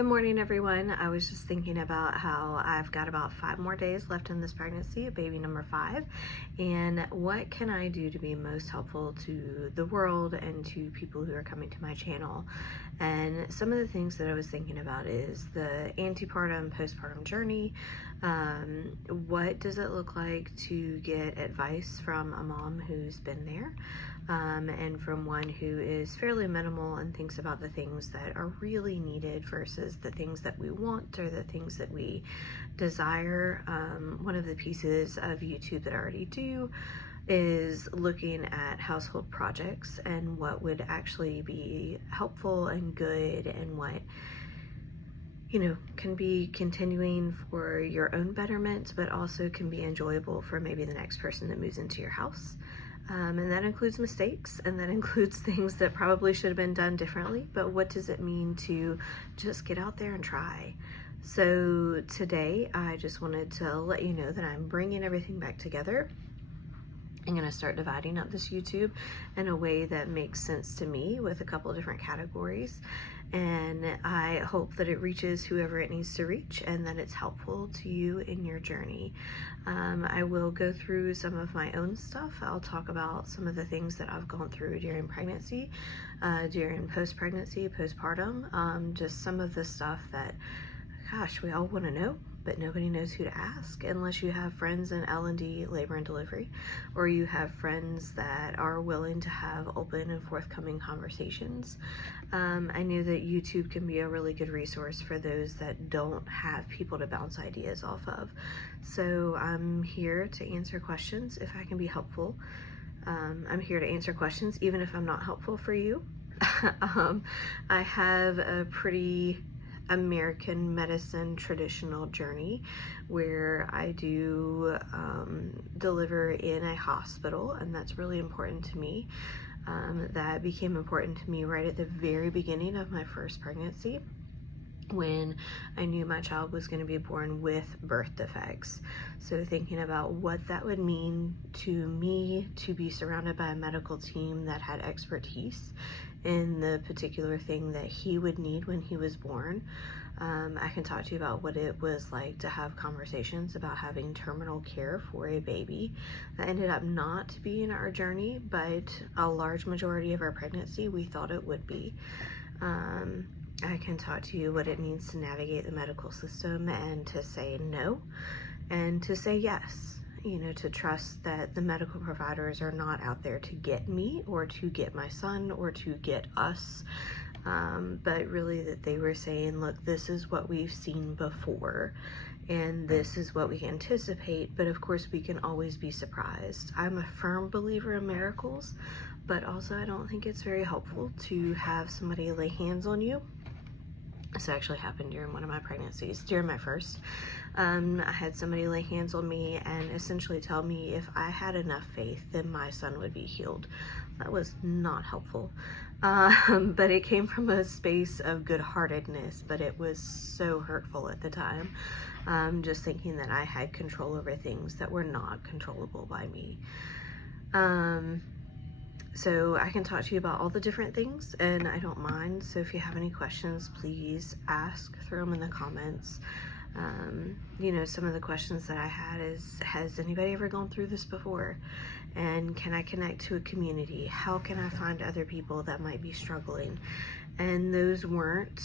Good morning, everyone. I was just thinking about how I've got about 5 more days left in this pregnancy, baby number 5, and what can I do to be most helpful to the world and to people who are coming to my channel. And some of the things that I was thinking about is the antepartum, postpartum journey. What does it look like to get advice from a mom who's been there, and from one who is fairly minimal and thinks about the things that are really needed versus the things that we want or the things that we desire. One of the pieces of YouTube that I already do is looking at household projects and what would actually be helpful and good, and what can be continuing for your own betterment, but also can be enjoyable for maybe the next person that moves into your house. And that includes mistakes, and that includes things that probably should have been done differently, but what does it mean to just get out there and try? So today I just wanted to let you know that I'm bringing everything back together. I'm going to start dividing up this YouTube in a way that makes sense to me with a couple of different categories, and I hope that it reaches whoever it needs to reach and that it's helpful to you in your journey. I will go through some of my own stuff. I'll talk about some of the things that I've gone through during pregnancy, during post-pregnancy, postpartum, just some of the stuff that, gosh, we all want to know, but nobody knows who to ask unless you have friends in L&D, labor and delivery, or you have friends that are willing to have open and forthcoming conversations. I know that YouTube can be a really good resource for those that don't have people to bounce ideas off of. So I'm here to answer questions if I can be helpful. I'm here to answer questions even if I'm not helpful for you. I have a pretty American medicine traditional journey where I do deliver in a hospital, and that's really important to me. That became important to me right at the very beginning of my first pregnancy, when I knew my child was going to be born with birth defects. So thinking about what that would mean to me to be surrounded by a medical team that had expertise in the particular thing that he would need when he was born. I can talk to you about what it was like to have conversations about having terminal care for a baby. That ended up not being our journey, but a large majority of our pregnancy we thought it would be. I can talk to you what it means to navigate the medical system and to say no and to say yes. To trust that the medical providers are not out there to get me or to get my son or to get us, but really that they were saying, look, this is what we've seen before and this is what we anticipate, but of course we can always be surprised. I'm a firm believer in miracles, but also I don't think it's very helpful to have somebody lay hands on you. This actually happened during one of my pregnancies, during my first. I had somebody lay hands on me and essentially tell me if I had enough faith, then my son would be healed. That was not helpful, but it came from a space of good-heartedness, but it was so hurtful at the time, just thinking that I had control over things that were not controllable by me. So I can talk to you about all the different things, and I don't mind. So if you have any questions, please ask, throw them in the comments. Some of the questions that I had is, has anybody ever gone through this before? And can I connect to a community? How can I find other people that might be struggling? And those weren't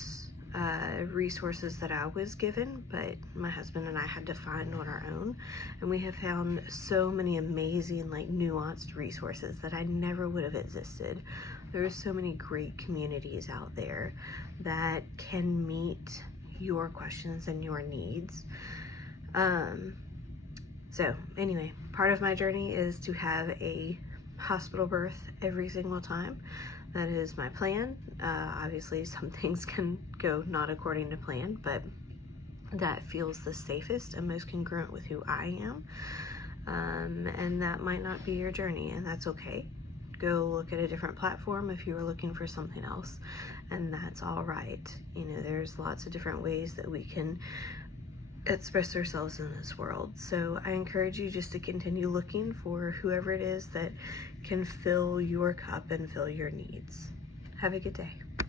resources that I was given, but my husband and I had to find on our own, and we have found so many amazing, nuanced resources that I never would have existed. There's so many great communities out there that can meet your questions and your needs. So anyway, part of my journey is to have a hospital birth every single time. That is my plan. Obviously some things can go not according to plan, but that feels the safest and most congruent with who I am. And that might not be your journey, and that's okay. Go look at a different platform if you are looking for something else, and that's all right. There's lots of different ways that we can express ourselves in this world. So I encourage you just to continue looking for whoever it is that can fill your cup and fill your needs. Have a good day.